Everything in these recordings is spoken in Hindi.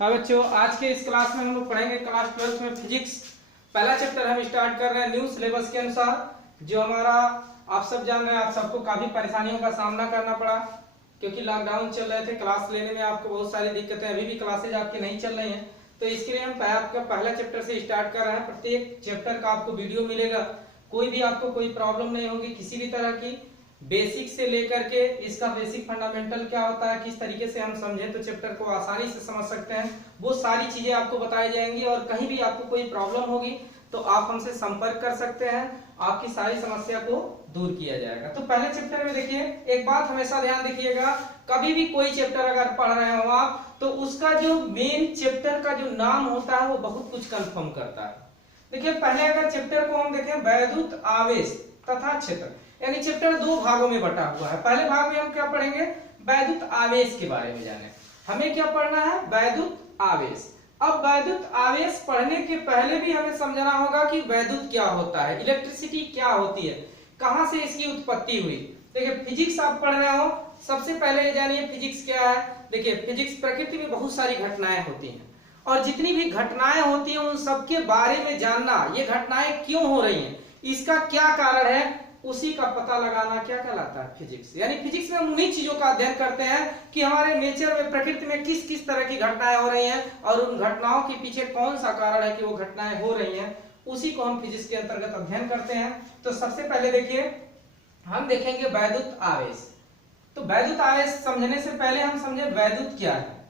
हाँ बच्चों, आज के इस क्लास में हम लोग पढ़ेंगे क्लास 12 में फिजिक्स। पहला चैप्टर हम स्टार्ट कर रहे हैं न्यू सिलेबस के अनुसार। जो हमारा आप सब जान रहे हैं, आप सबको काफी परेशानियों का सामना करना पड़ा क्योंकि लॉकडाउन चल रहे थे। क्लास लेने में आपको बहुत सारी दिक्कतें, अभी भी क्लासेज आपकी नहीं चल रही हैं। तो इसके लिए हम आपका पहला चैप्टर से स्टार्ट कर रहे हैं। प्रत्येक चैप्टर का आपको वीडियो मिलेगा, कोई भी आपको कोई प्रॉब्लम नहीं होगी किसी भी तरह की। बेसिक से लेकर के इसका बेसिक फंडामेंटल क्या होता है, किस तरीके से हम समझें तो चैप्टर को आसानी से समझ सकते हैं, वो सारी चीजें आपको बताई जाएंगी। और कहीं भी आपको कोई प्रॉब्लम होगी तो आप हमसे संपर्क कर सकते हैं, आपकी सारी समस्या को दूर किया जाएगा। तो पहले चैप्टर में देखिए, एक बात हमेशा ध्यान रखिएगा, कभी भी कोई चैप्टर अगर पढ़ रहे हो आप तो उसका जो मेन चैप्टर का जो नाम होता है वो बहुत कुछ कंफर्म करता है। देखिए, पहले अगर चैप्टर को हम देखें, वैद्युत आवेश तथा क्षेत्र, यानी चैप्टर दो भागों में बटा हुआ है। पहले भाग में हम क्या पढ़ेंगे, वैद्युत आवेश के बारे में जाने। हमें क्या पढ़ना है, वैद्युत आवेश। अब वैद्युत आवेश पढ़ने के पहले भी हमें समझना होगा कि वैद्युत क्या होता है, इलेक्ट्रिसिटी क्या होती है, कहां से इसकी उत्पत्ति हुई। देखिए, फिजिक्स आप पढ़ रहे हो, सबसे पहले जानिए फिजिक्स क्या है। देखिए, फिजिक्स, प्रकृति में बहुत सारी घटनाएं होती हैं और जितनी भी घटनाएं होती हैं उन सबके बारे में जानना, ये घटनाएं क्यों हो रही हैं, इसका क्या कारण है, उसी का पता लगाना क्या कहलाता है, फिजिक्स। यानी फिजिक्स में हम उन्हीं चीजों का अध्ययन करते हैं कि हमारे नेचर में, प्रकृति में किस किस तरह की घटनाएं हो रही हैं और उन घटनाओं के पीछे कौन सा कारण है कि वो घटनाएं हो रही हैं, उसी को हम फिजिक्स के अंतर्गत अध्ययन करते हैं। तो सबसे पहले देखिए, हम देखेंगे वैद्युत आवेश। तो वैद्युत आवेश समझने से पहले हम समझे वैद्युत क्या है।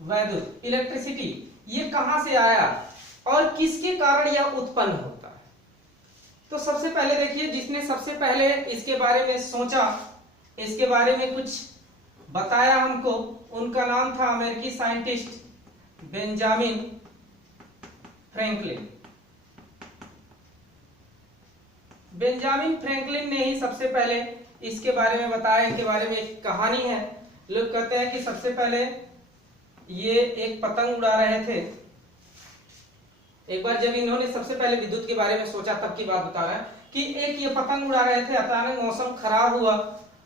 वैद्युत, इलेक्ट्रिसिटी, ये कहां से आया और किसके कारण यह उत्पन्न होता है। तो सबसे पहले देखिए, जिसने सबसे पहले इसके बारे में सोचा, इसके बारे में कुछ बताया हमको, उनका नाम था अमेरिकी scientist Benjamin Franklin. Benjamin Franklin ने ही सबसे पहले इसके बारे में बताया। इनके बारे में एक कहानी है। लोग कहते हैं कि सबसे पहले ये एक पतंग उड़ा रहे थे। एक बार जब इन्होंने सबसे पहले विद्युत के बारे में सोचा, तब की बात बता रहे हैं कि एक ये पतंग उड़ा रहे थे, अचानक मौसम खराब हुआ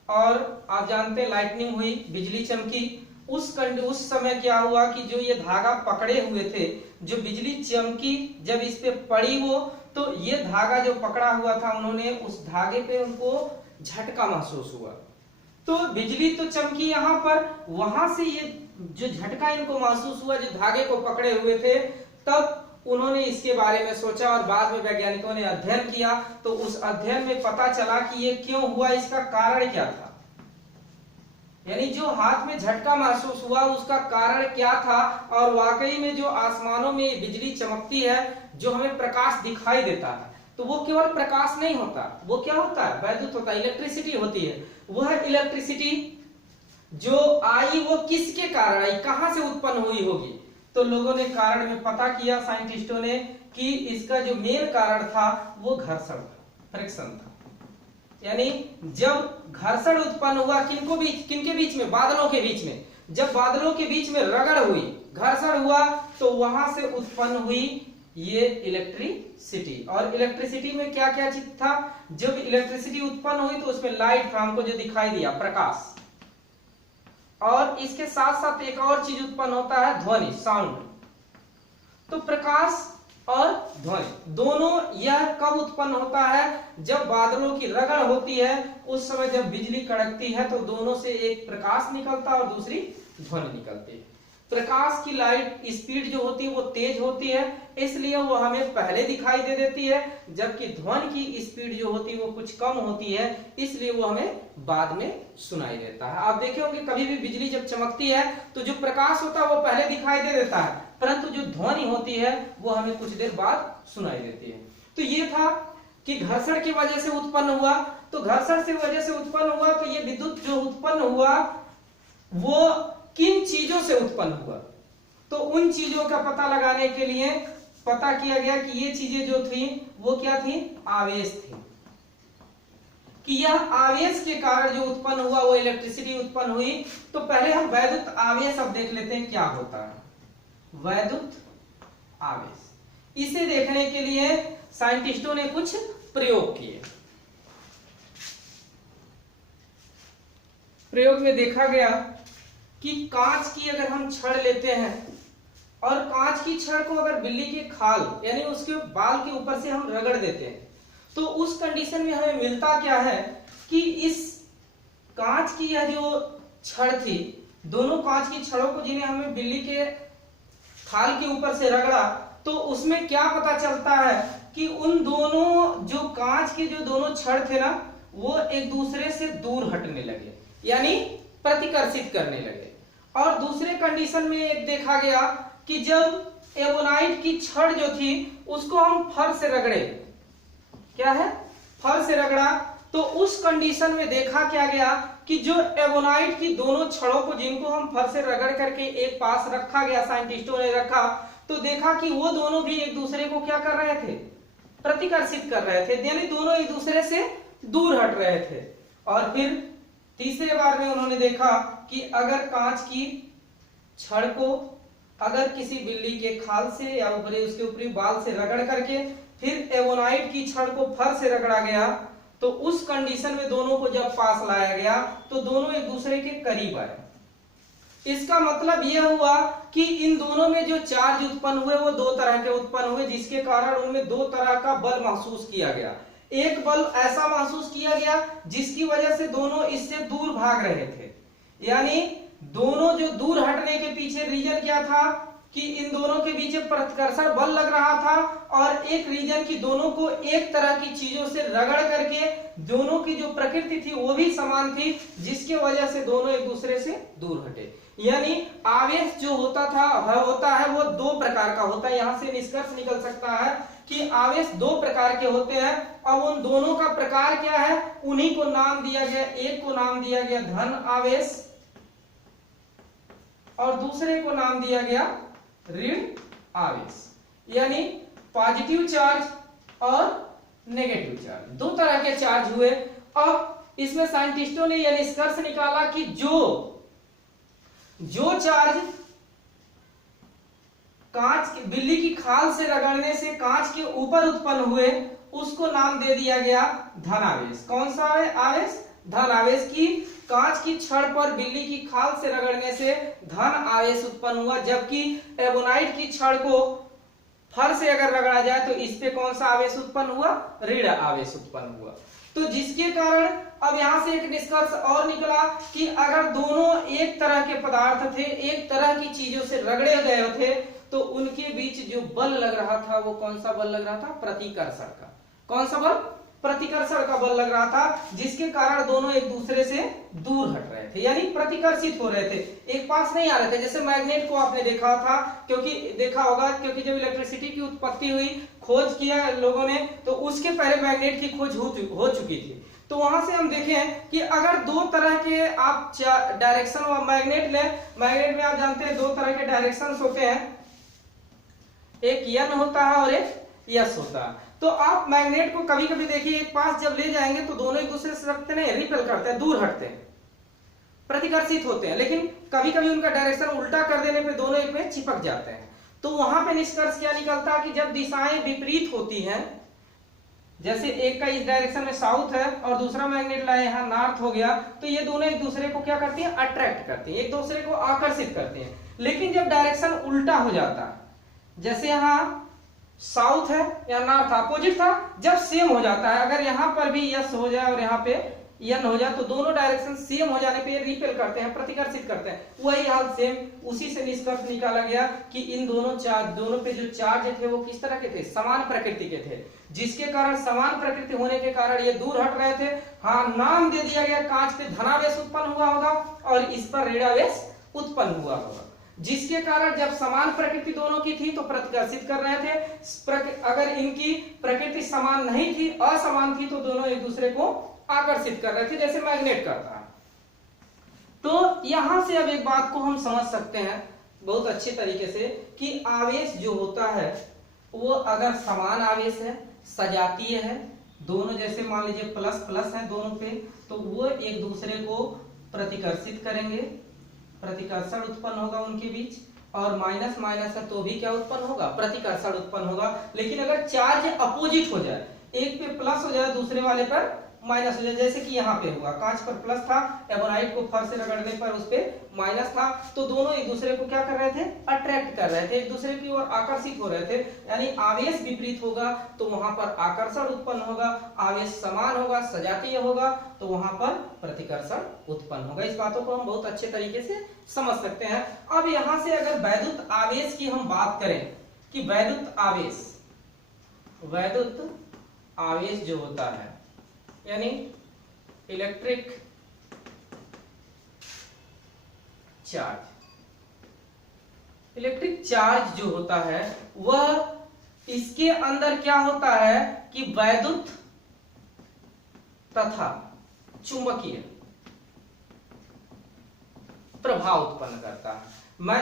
और आप जानते हैं लाइटनिंग हुई, बिजली चमकी। उस समय क्या हुआ कि जो ये धागा पकड़े हुए थे, जो बिजली चमकी जब इस पे पड़ी वो, तो ये धागा जो पकड़ा हुआ था, उन्होंने उस धागे पे उनको झटका महसूस हुआ। तो बिजली तो चमकी यहाँ पर, वहां से ये जो झटका इनको महसूस हुआ, जो धागे को पकड़े हुए थे, तब उन्होंने इसके बारे में सोचा और बाद में वैज्ञानिकों ने अध्ययन किया। तो उस अध्ययन में पता चला कि ये क्यों हुआ, इसका कारण क्या था। यानी जो हाथ में झटका महसूस हुआ उसका कारण क्या था। और वाकई में जो आसमानों में बिजली चमकती है, जो हमें प्रकाश दिखाई देता है, तो वो केवल प्रकाश नहीं होता, वो क्या होता है, वैद्युत होता है, इलेक्ट्रिसिटी होती है। वह इलेक्ट्रिसिटी जो आई वो किसके कारण आई, कहां से उत्पन्न हुई होगी। तो लोगों ने कारण में पता किया, साइंटिस्टों ने, कि इसका जो मेन कारण था वो घर्षण था, फ्रिक्शन था। यानी जब घर्षण उत्पन्न हुआ, किनके बीच में, बादलों के बीच में, जब बादलों के बीच में रगड़ हुई, घर्षण हुआ, तो वहां से उत्पन्न हुई ये इलेक्ट्रिसिटी। और इलेक्ट्रिसिटी में क्या क्या चीज था, जब इलेक्ट्रिसिटी उत्पन्न हुई तो उसमें लाइट था, हमको जो दिखाई दिया, प्रकाश। और इसके साथ साथ एक और चीज उत्पन्न होता है, ध्वनि, साउंड। तो प्रकाश और ध्वनि दोनों, यह कब उत्पन्न होता है, जब बादलों की रगड़ होती है, उस समय जब बिजली कड़कती है, तो दोनों से एक प्रकाश निकलता है और दूसरी ध्वनि निकलती है। प्रकाश की लाइट स्पीड जो होती है वो तेज होती है, इसलिए वो हमें पहले दिखाई दे देती है, जबकि ध्वनि की स्पीड जो होती है वो कुछ कम होती है, इसलिए वो हमें बाद में सुनाई देता है। आप देखे होंगे कभी भी बिजली जब चमकती है तो जो प्रकाश होता है वो पहले दिखाई दे देता है, परंतु जो ध्वनि होती है वो हमें कुछ देर बाद सुनाई देती है। तो ये था कि घर्षण की वजह से उत्पन्न हुआ। तो घर्षण से वजह से उत्पन्न हुआ, तो ये विद्युत जो उत्पन्न हुआ वो किन चीजों से उत्पन्न हुआ, तो उन चीजों का पता लगाने के लिए पता किया गया कि ये चीजें जो थी वो क्या थी, आवेश थी। कि यह आवेश के कारण जो उत्पन्न हुआ वो इलेक्ट्रिसिटी उत्पन्न हुई। तो पहले हम वैद्युत आवेश अब देख लेते हैं क्या होता है, वैद्युत आवेश। इसे देखने के लिए साइंटिस्टों ने कुछ प्रयोग किए। प्रयोग में देखा गया कि कांच की अगर हम छड़ लेते हैं और कांच की छड़ को अगर बिल्ली के खाल यानी उसके बाल के ऊपर से हम रगड़ देते हैं तो उस कंडीशन में हमें मिलता क्या है कि इस कांच की यह जो छड़ थी, दोनों कांच की छड़ों को जिन्हें हमें बिल्ली के खाल के ऊपर से रगड़ा तो उसमें क्या पता चलता है कि उन दोनों जो कांच के जो दोनों छड़ थे ना वो एक दूसरे से दूर हटने लगे यानी प्रतिकर्षित करने लगे। और दूसरे कंडीशन में एक देखा गया कि जब एबोनाइट की छड़ जो थी उसको हम फर से रगड़े, क्या है, फर से रगड़ा, तो उस कंडीशन में देखा क्या गया कि जो एबोनाइट की दोनों छड़ों को जिनको हम फर से रगड़ करके एक पास रखा गया, साइंटिस्टों ने रखा, तो देखा कि वो दोनों भी एक दूसरे को क्या कर रहे थे, प्रतिकर्षित कर रहे थे, यानी दोनों एक दूसरे से दूर हट रहे थे। और फिर तीसरे बार में उन्होंने देखा कि अगर कांच की छड़ को अगर किसी बिल्ली के खाल से या ऊपरी उसके ऊपरी बाल से रगड़ करके फिर एबोनाइट की छड़ को फर से रगड़ा गया तो उस कंडीशन में दोनों को जब पास लाया गया तो दोनों एक दूसरे के करीब आए। इसका मतलब यह हुआ कि इन दोनों में जो चार्ज उत्पन्न हुए वो दो तरह के उत्पन्न हुए, जिसके कारण उनमें दो तरह का बल महसूस किया गया। एक बल ऐसा महसूस किया गया जिसकी वजह से दोनों इससे दूर भाग रहे थे, यानी दोनों जो दूर हटने के पीछे रीजन क्या था कि इन दोनों के बीच प्रतिकर्षण बल लग रहा था, और एक रीजन की दोनों को एक तरह की चीजों से रगड़ करके दोनों की जो प्रकृति थी वो भी समान थी, जिसके वजह से दोनों एक दूसरे से दूर हटे। यानी आवेश जो होता है वो दो प्रकार का होता है। यहां से निष्कर्ष निकल सकता है कि आवेश दो प्रकार के होते हैं। अब उन दोनों का प्रकार क्या है, उन्हीं को नाम दिया गया, एक को नाम दिया गया धन आवेश और दूसरे को नाम दिया गया ऋण आवेश, यानी पॉजिटिव चार्ज और नेगेटिव चार्ज, दो तरह के चार्ज हुए। अब इसमें साइंटिस्टों ने यह निष्कर्ष निकाला कि जो चार्ज कांच की बिल्ली की खाल से रगड़ने से कांच के ऊपर उत्पन्न हुए उसको नाम दे दिया गया धन आवेश। कौन सा आवेश, धन आवेश। की कांच की छड़ पर बिल्ली की खाल से रगड़ने से धन आवेश उत्पन्न हुआ, जबकि एबोनाइट की छड़ को फर से अगर रगड़ा जाए तो इस पे कौन सा आवेश उत्पन्न हुआ, ऋण आवेश उत्पन्न हुआ। तो जिसके कारण अब यहां से एक निष्कर्ष और निकला कि अगर दोनों एक तरह के पदार्थ थे, एक तरह की चीजों से रगड़े गए थे, तो उनके बीच जो बल लग रहा था वो कौन सा बल लग रहा था, प्रतिकर्षण का। कौन सा बल, प्रतिकर्षण का बल लग रहा था, जिसके कारण दोनों एक दूसरे से दूर हट रहे थे, यानी प्रतिकर्षित हो रहे थे, एक पास नहीं आ रहे थे। जैसे मैग्नेट को आपने देखा था, क्योंकि देखा होगा, क्योंकि जब इलेक्ट्रिसिटी की उत्पत्ति हुई, खोज किया लोगों ने, तो उसके पहले मैग्नेट की खोज हो चुकी थी। तो वहां से हम देखें कि अगर दो तरह के आप डायरेक्शन और मैग्नेट लें, मैग्नेट में आप जानते हैं दो तरह के डायरेक्शन होते हैं, एक यन होता है और एक यस होता है। तो आप मैग्नेट को कभी कभी देखिए एक पास जब ले जाएंगे तो दोनों एक दूसरे से रखते नहीं, रिपेल करते हैं, दूर हटते हैं, प्रतिकर्षित होते हैं, लेकिन कभी कभी उनका डायरेक्शन उल्टा कर देने पे दोनों एक में चिपक जाते हैं। तो वहां पे निष्कर्ष क्या निकलता है कि जब दिशाएं विपरीत होती हैं, जैसे एक का इस डायरेक्शन में साउथ है और दूसरा मैग्नेट लाए यहाँ नॉर्थ हो गया, तो ये दोनों एक दूसरे को क्या करती हैं, अट्रैक्ट करती हैं, एक दूसरे को आकर्षित करती हैं। लेकिन जब डायरेक्शन उल्टा हो जाता है, जैसे यहाँ साउथ है या नॉर्थ अपोजिट था, जब सेम हो जाता है, अगर यहाँ पर भी यस हो जाए और यहाँ पे यन हो जाए, तो दोनों डायरेक्शन सेम हो जाने पे ये रिपेल करते हैं, प्रतिकर्षित करते हैं। वही हाल सेम, उसी से निष्कर्ष निकाला गया कि इन दोनों पे जो चार्ज थे वो किस तरह के थे, समान प्रकृति के थे, जिसके कारण समान प्रकृति होने के कारण ये दूर हट रहे थे। हाँ, नाम दे दिया गया, कांच पे धनावेश उत्पन्न हुआ होगा और इस पर ऋणावेश उत्पन्न हुआ होगा, जिसके कारण जब समान प्रकृति दोनों की थी तो प्रतिकर्षित कर रहे थे। अगर इनकी प्रकृति समान नहीं थी, असमान थी, तो दोनों एक दूसरे को आकर्षित कर रहे थे, जैसे मैग्नेट करता है। तो यहां से अब एक बात को हम समझ सकते हैं बहुत अच्छे तरीके से कि आवेश जो होता है वो अगर समान आवेश है, सजातीय है, दोनों जैसे मान लीजिए प्लस प्लस है दोनों पे, तो वो एक दूसरे को प्रतिकर्षित करेंगे, प्रतिकर्षण उत्पन्न होगा उनके बीच, और माइनस माइनस है तो भी क्या उत्पन्न होगा, प्रतिकर्षण उत्पन्न होगा। लेकिन अगर चार्ज अपोजिट हो जाए, एक पे प्लस हो जाए दूसरे वाले पर माइनस हो जाए, जैसे कि यहाँ पे हुआ, कांच पर प्लस था, एबोनाइट को फर से रगड़ने पर उस पे माइनस था, तो दोनों एक दूसरे को क्या कर रहे थे, अट्रैक्ट अट्रैक्ट कर रहे थे, एक दूसरे की ओर आकर्षित हो रहे थे, यानी आवेश विपरीत होगा तो वहां पर आकर्षण उत्पन्न होगा, आवेश समान होगा, सजातीय होगा तो वहां पर प्रतिकर्षण उत्पन्न होगा। इस बातों को हम बहुत अच्छे तरीके से समझ सकते हैं। अब यहां से अगर वैद्युत आवेश की हम बात करें कि वैद्युत आवेश जो होता है यानी इलेक्ट्रिक चार्ज जो होता है वह इसके अंदर क्या होता है कि वैद्युत तथा चुंबकीय प्रभाव उत्पन्न करता है।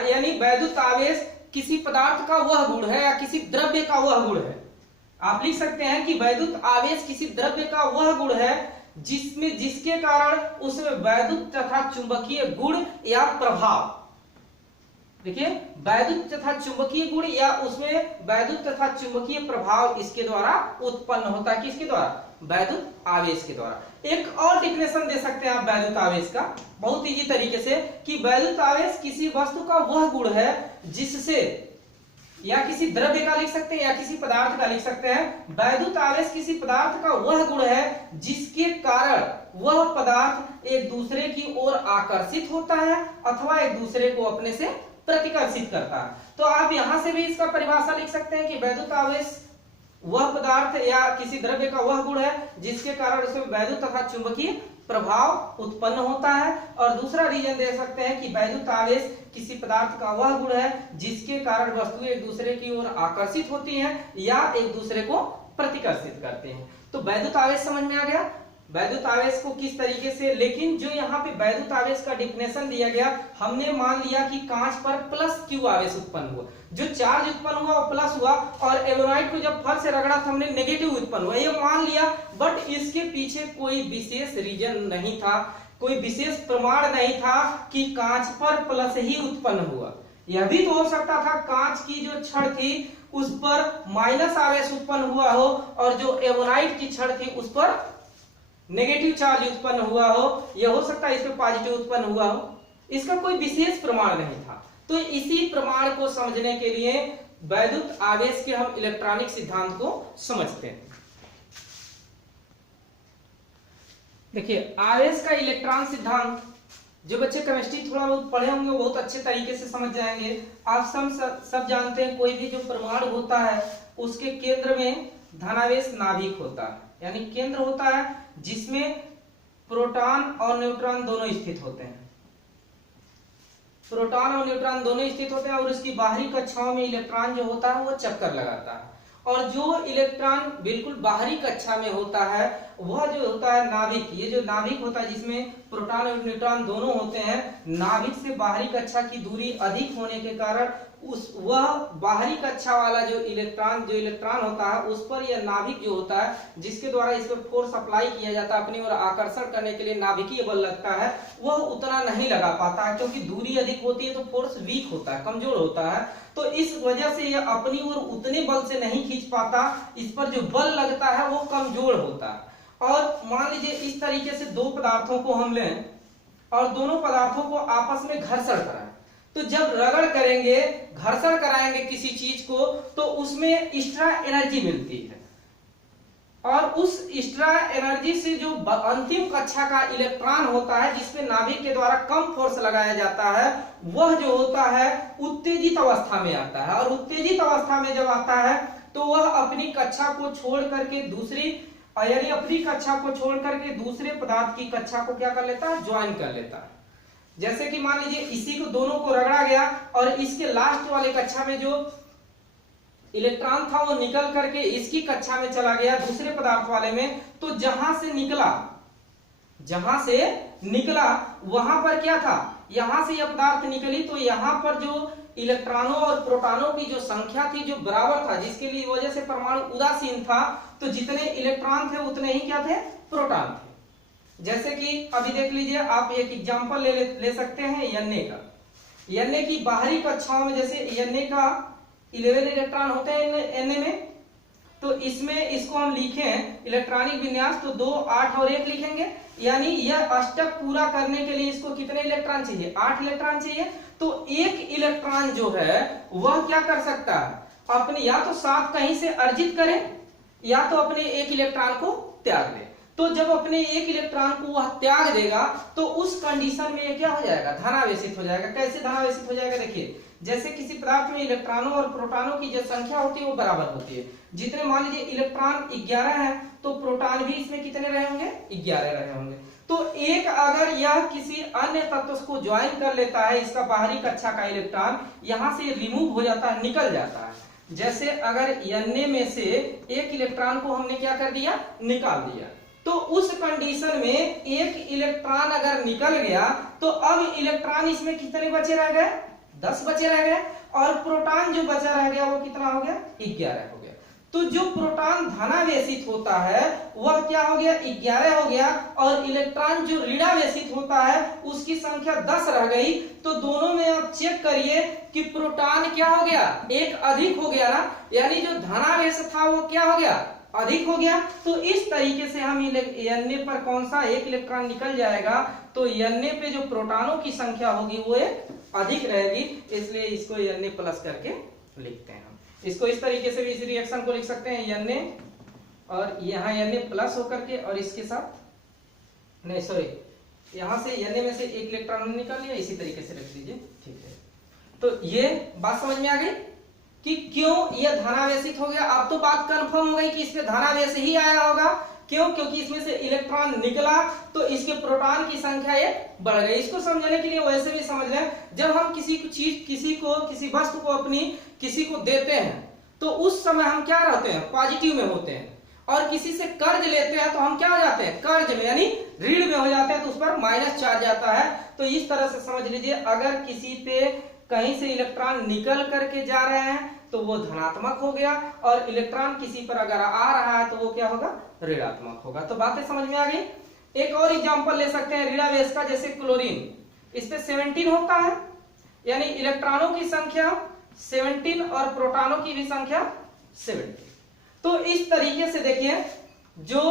यानी वैद्युत आवेश किसी पदार्थ का वह गुण है या किसी द्रव्य का वह गुण है। आप लिख सकते हैं कि वैद्युत आवेश किसी द्रव्य का वह गुण है जिसके कारण उसमें वैद्युत तथा चुंबकीय गुण या प्रभाव, देखिए वैद्युत तथा चुंबकीय गुण या उसमें वैद्युत तथा चुंबकीय प्रभाव इसके द्वारा उत्पन्न होता है। किसके द्वारा? वैद्युत आवेश के द्वारा। एक और डिफिनेशन दे सकते हैं आप वैद्युत आवेश का बहुत इजी तरीके से कि वैद्युत आवेश किसी वस्तु का वह गुण है जिससे, या किसी द्रव्य का लिख सकते हैं या किसी पदार्थ का लिख सकते हैं, वैद्युत आवेश किसी पदार्थ का वह गुण है जिसके कारण वह पदार्थ एक दूसरे की ओर आकर्षित होता है अथवा एक दूसरे को अपने से प्रतिकर्षित करता है। तो आप यहां से भी इसका परिभाषा लिख सकते हैं कि वैद्युत आवेश वह पदार्थ या किसी द्रव्य का वह गुण है जिसके कारण उसमें वैद्युत तथा चुंबकीय प्रभाव उत्पन्न होता है। और दूसरा रीजन दे सकते हैं कि वैद्युत आवेश किसी पदार्थ का वह गुण है जिसके कारण वस्तुएं एक दूसरे की ओर आकर्षित होती हैं या एक दूसरे को प्रतिकर्षित करते हैं। तो वैद्युत आवेश समझ में आ गया, वैद्युत आवेश को किस तरीके से। लेकिन जो यहाँ पे वैद्युत आवेश का डिफिनेशन दिया गया, हमने मान लिया कि कांच पर प्लस क्यू आवेश उत्पन्न हुआ, जो चार्ज उत्पन्न हुआ वो प्लस हुआ, और एवोनाइट को जब फर्श से रगड़ा तो हमने नेगेटिव उत्पन्न हुआ, ये मान लिया। बट इसके पीछे कोई विशेष रीजन नहीं था, कोई विशेष प्रमाण नहीं था कि कांच पर प्लस ही उत्पन्न हुआ। यह भी तो हो सकता था कांच की जो छड़ थी उस पर माइनस आवेश उत्पन्न हुआ हो और जो एवोनाइट की छड़ थी उस पर नेगेटिव चार्ज उत्पन्न हुआ हो, यह हो सकता है इस पर पॉजिटिव उत्पन्न हुआ हो। इसका कोई विशेष प्रमाण नहीं था। तो इसी प्रमाण को समझने के लिए वैद्युत आवेश के हम इलेक्ट्रॉनिक सिद्धांत को समझते हैं। देखिए आवेश का इलेक्ट्रॉन सिद्धांत, जो बच्चे केमिस्ट्री थोड़ा बहुत पढ़े होंगे वो बहुत अच्छे तरीके से समझ जाएंगे। आप सब जानते हैं कोई भी जो परमाणु होता है उसके केंद्र में धनावेश नाभिक होता है, यानी केंद्र होता है जिसमें प्रोटॉन और न्यूट्रॉन दोनों स्थित होते हैं। प्रोटॉन और न्यूट्रॉन दोनों स्थित होते हैं और उसकी बाहरी कक्षाओं में इलेक्ट्रॉन जो होता है वो चक्कर लगाता है। और जो इलेक्ट्रॉन बिल्कुल बाहरी कक्षा में होता है वह जो होता है नाभिक, ये जो नाभिक होता है जिसमें प्रोटॉन और न्यूट्रॉन दोनों होते हैं, नाभिक से बाहरी कक्षा की दूरी अधिक होने के कारण वह बाहरी कक्षा वाला जो इलेक्ट्रॉन होता है उस पर यह नाभिक जो होता है जिसके द्वारा इस पर फोर्स अप्लाई किया जाता है अपनी ओर आकर्षण करने के लिए नाभिकीय बल लगता है, वह उतना नहीं लगा पाता है क्योंकि दूरी अधिक होती है तो फोर्स वीक होता है, कमजोर होता है। तो इस वजह से यह अपनी ओर उतने बल से नहीं खींच पाता, इस पर जो बल लगता है वो कमजोर होता है। और मान लीजिए इस तरीके से दो पदार्थों को हम लें और दोनों पदार्थों को आपस में घर्षण कराएं, तो जब रगड़ करेंगे, घर्षण कराएंगे किसी चीज को तो उसमें एक्स्ट्रा एनर्जी मिलती है और उस एक्स्ट्रा एनर्जी से जो अंतिम कक्षा का इलेक्ट्रॉन होता है जिसमें नाभिक के द्वारा कम फोर्स लगाया जाता है वह जो होता है उत्तेजित अवस्था में आता है। और उत्तेजित अवस्था में जब आता है तो वह अपनी कक्षा को छोड़ करके दूसरे पदार्थ की कक्षा को क्या कर लेता है, ज्वाइन कर लेता है। जैसे कि मान लीजिए इसी को दोनों को रगड़ा गया और इसके लास्ट वाले कक्षा में जो इलेक्ट्रॉन था वो निकल करके इसकी कक्षा में चला गया दूसरे पदार्थ वाले में, तो जहां से निकला वहां पर क्या था, यहां से यह पदार्थ निकली तो यहां पर जो इलेक्ट्रॉनों और प्रोटॉनों की जो संख्या थी जो बराबर था, जिसके लिए वजह से परमाणु उदासीन था, तो जितने इलेक्ट्रॉन थे उतने ही क्या थे, प्रोटॉन थे। जैसे कि अभी देख लीजिए आप एक एग्जांपल ले सकते हैं Na का। Na की बाहरी कक्षाओं में जैसे Na का 11 इलेक्ट्रॉन होते हैं Na में, तो इसमें इसको हम लिखें इलेक्ट्रॉनिक विन्यास तो 2, 8 और 1 लिखेंगे, यानी यह अष्टक पूरा करने के लिए इसको कितने इलेक्ट्रॉन चाहिए, 8 इलेक्ट्रॉन चाहिए। तो एक इलेक्ट्रॉन जो है वह क्या कर सकता है, अपने या तो साथ कहीं से अर्जित करे या तो अपने एक इलेक्ट्रॉन को त्याग दे। तो जब अपने एक इलेक्ट्रॉन को वह त्याग देगा तो उस कंडीशन में ये क्या हो जाएगा, धनावेशित हो जाएगा। कैसे धनावेशित हो जाएगा, देखिए जैसे किसी पदार्थ में इलेक्ट्रॉनों और प्रोटॉनों की जो संख्या होती है वो बराबर होती है। जितने मान लीजिए इलेक्ट्रॉन 11 है तो प्रोटॉन भी इसमें कितने रहे होंगे, 11 रहे होंगे। तो एक अगर यह किसी अन्य तत्व को ज्वाइन कर लेता है, इसका बाहरी कक्षा का इलेक्ट्रॉन यहां से रिमूव हो जाता है, निकल जाता है। जैसे अगर Na में से एक इलेक्ट्रॉन को हमने क्या कर दिया, निकाल दिया, तो उस कंडीशन में एक इलेक्ट्रॉन अगर निकल गया तो अब इलेक्ट्रॉन इसमें कितने बचे रह गए, 10 बचे रह गए, और प्रोटॉन जो बचा रह गया वो कितना हो गया, 11 हो गया। तो जो प्रोटॉन धनावेशित होता है वह क्या हो गया, 11 हो गया, और इलेक्ट्रॉन जो ऋणावेशित होता है उसकी संख्या 10 रह गई। तो दोनों में आप चेक करिए कि प्रोटॉन क्या हो गया, एक अधिक हो गया ना, यानी जो धनावेश था वो क्या हो गया, अधिक हो गया। तो इस तरीके से हम Na पर कौन सा एक इलेक्ट्रॉन निकल जाएगा, तो Na पे जो प्रोटॉनों की संख्या होगी वो एक अधिक रहेगी, इसलिए इसको Na प्लस करके लिखते हैं। हम इसको इस तरीके से भी इस रिएक्शन को लिख सकते हैं, Na और यहाँ Na प्लस होकर के, और इसके साथ नहीं सॉरी, यहाँ से Na में से एक इलेक्ट्रॉन निकाल लिया, इसी तरीके से रख दीजिए, ठीक है। तो ये बात समझ में आ गई कि क्यों यह धनावेशित हो गया। अब तो बात कंफर्म हो गई कि इसमें धनावेश ही आया होगा, क्यों, क्योंकि इसमें से इलेक्ट्रॉन निकला तो इसके प्रोटॉन की संख्या एक बढ़ गई। इसको समझने के लिए वैसे भी समझ लें, जब हम किसी चीज किसी वस्तु को अपनी किसी को देते हैं तो उस समय हम क्या रहते हैं, पॉजिटिव में होते हैं, और किसी से कर्ज लेते हैं तो हम क्या हो जाते हैं, कर्ज में यानी ऋण में हो जाते हैं, तो उस पर माइनस चार्ज आता है। तो इस तरह से समझ लीजिए, अगर किसी पे कहीं से इलेक्ट्रॉन निकल करके जा रहे हैं तो वो धनात्मक हो गया, और इलेक्ट्रॉन किसी पर अगर आ रहा है तो वो क्या होगा, ऋणात्मक होगा। तो बातें समझ में आ गई। एक और एग्जांपल ले सकते हैं ऋणावेश का, जैसे क्लोरीन, इस पे 17 होता है, यानी इलेक्ट्रॉनों की संख्या 17 और प्रोटॉनों की भी संख्या 17। तो इस तरीके से देखिए, जो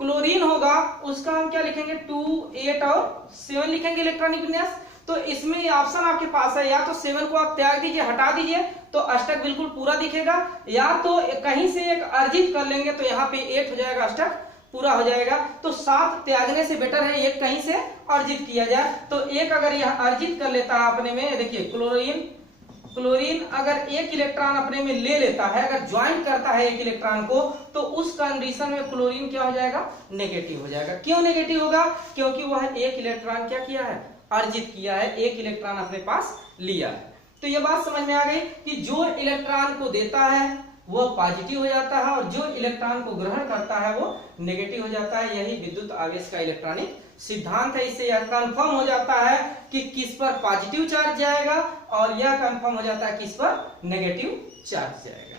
क्लोरीन होगा उसका हम क्या लिखेंगे, 2, 8 और 7 लिखेंगे इलेक्ट्रॉनिक विन्यास। तो इसमें ऑप्शन आपके पास है, या तो 7 को आप त्याग दीजिए, हटा दीजिए, तो अष्टक बिल्कुल पूरा दिखेगा, या तो कहीं से एक अर्जित कर लेंगे तो यहाँ पे 8 हो जाएगा, अष्टक पूरा हो जाएगा। तो 7 त्यागने से बेटर है एक कहीं से अर्जित किया जाए। तो एक अगर यह अर्जित कर लेता है अपने में, देखिए क्लोरीन अगर एक इलेक्ट्रॉन अपने में ले लेता है, अगर ज्वाइन करता है एक इलेक्ट्रॉन को, तो उस कंडीशन में क्लोरीन क्या हो जाएगा, नेगेटिव हो जाएगा। क्यों नेगेटिव होगा, क्योंकि वह एक इलेक्ट्रॉन क्या किया है, अर्जित किया है, एक इलेक्ट्रॉन अपने पास लिया है। तो यह बात समझ में आ गई कि जो इलेक्ट्रॉन को देता है वो पॉजिटिव हो जाता है, और जो इलेक्ट्रॉन को ग्रहण करता है वो नेगेटिव हो जाता है। यही विद्युत आवेश का इलेक्ट्रॉनिक सिद्धांत है। इससे यह कंफर्म हो जाता है कि किस पर पॉजिटिव चार्ज जाएगा, और यह कंफर्म हो जाता है किस पर नेगेटिव चार्ज जाएगा।